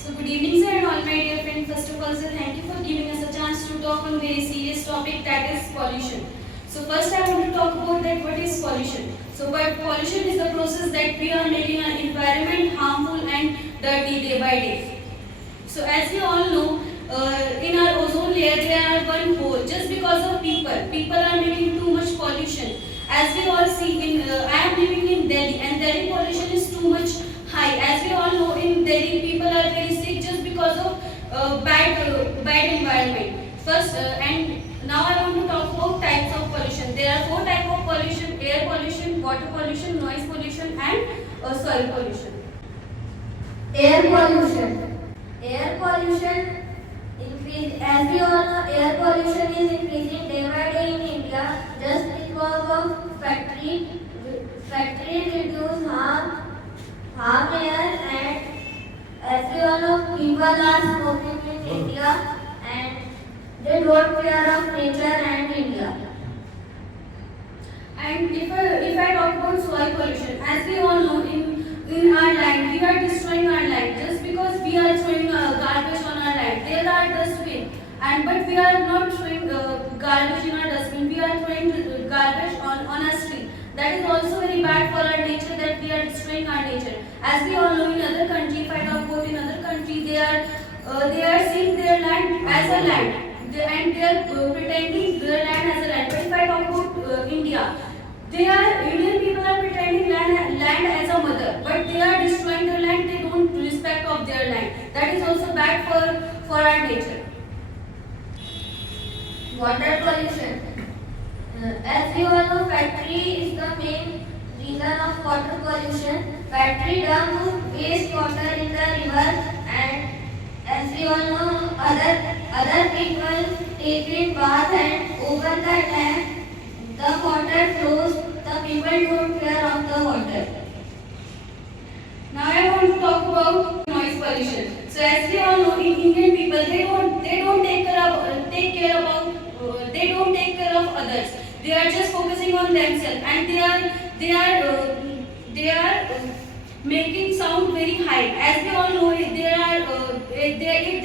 So good evening, sir, and all my dear friends. First of all, sir, thank you for giving us a chance to talk on very serious topic, that is pollution. So first, I want to talk about that what is pollution. So, but pollution is the process that we are making our environment harmful and dirty day by day. So as we all know, in our ozone layer there are one hole just because of people. People are making too much pollution. As we all see, I am living in Delhi, and Delhi pollution is too much high. As we all know, in Delhi people are very sick just because of bad environment. First, and now I want to talk about types of pollution. There are four types of pollution: air pollution, water pollution, noise pollution, and soil pollution. Air pollution. Air pollution increase. As we all know, air pollution is increasing day by day in India just because of factory reduce harm air, and as we all know, people are smoking in India and they don't care of nature and India. And if I talk about soil pollution, as we all know, in our land, we are destroying our land just because we are throwing garbage on our land. There are dustbin, and but we are not throwing garbage in our dustbin. We are throwing garbage on our street. That is also very bad for our nature. That we are destroying our nature. As we all know, in other country, if I talk about in other country, they are seeing their land as a land. And they are pretending their land as a land. But if I talk about India, Indian people are pretending land as a mother, but they are destroying their land. They don't respect of their land. That is also bad for our nature. Water pollution. As we all know, factory is the main reason of water pollution. Factory dump waste water in the river, and as we all know, other people take in bath and over the tank the water flows. The people don't care of the water. Now I want to talk about noise pollution. So as we all know, in Indian people, they don't take care of others. They are just focusing on themselves, and they are making sound very high. As we all know, if there are a wedding,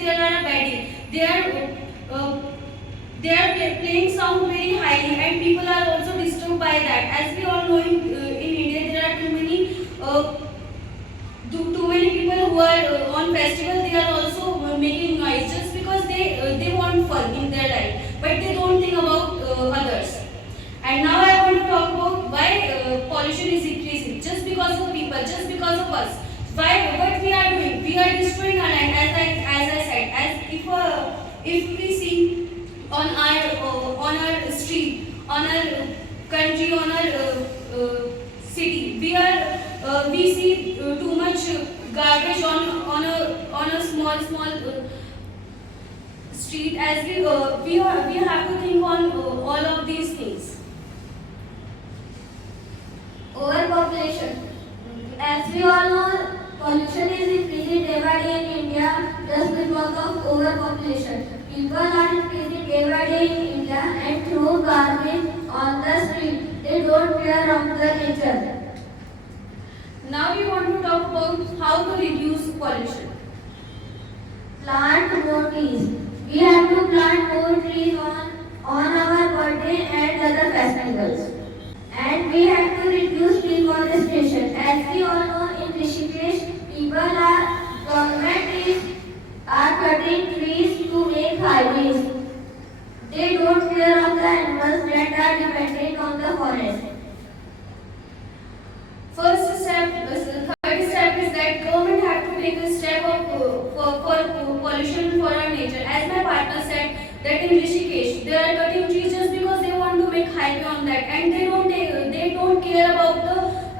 they are playing sound very highly, and people are also disturbed by that. As we all know, in India there are too many people who are on festival. They are also making noise just because they want fun in their life, but they don't think about others. And now I want to talk about why pollution is increasing just because of people, just because of us. Why? What we are doing? We are destroying our land, as I said. If we see on our street, on our country, on our city, we see too much garbage on a small street. As we have to think on all of these things. Overpopulation. As we all know, pollution is increasing day by day in India just because of overpopulation. People are increasing day by day in India and throw garbage on the street. They don't care of the nature. Now we want to talk about how to reduce pollution. Plant more trees. We have to plant more trees on our birthday and other festivals. And we have to reduce deforestation. As we all know, in Rishikesh, government are cutting trees to make highways. They don't care of the animals that are dependent on the forest. Third step is that government have to take a step for pollution for our nature. As my partner said, that in Rishikesh they are cutting trees just because they want to make highway on that, and they don't care about the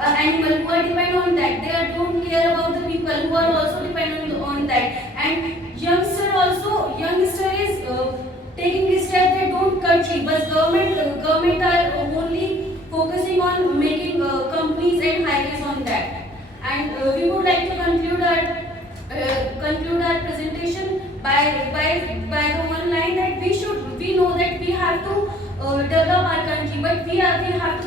animal who are dependent on that. They don't care about the people who are also dependent on that. And youngster is taking this step. They don't cut trees, but government are only focusing on making companies and highways on that. And we would like to conclude our presentation by the one line that we know that we have to develop our country, but we have to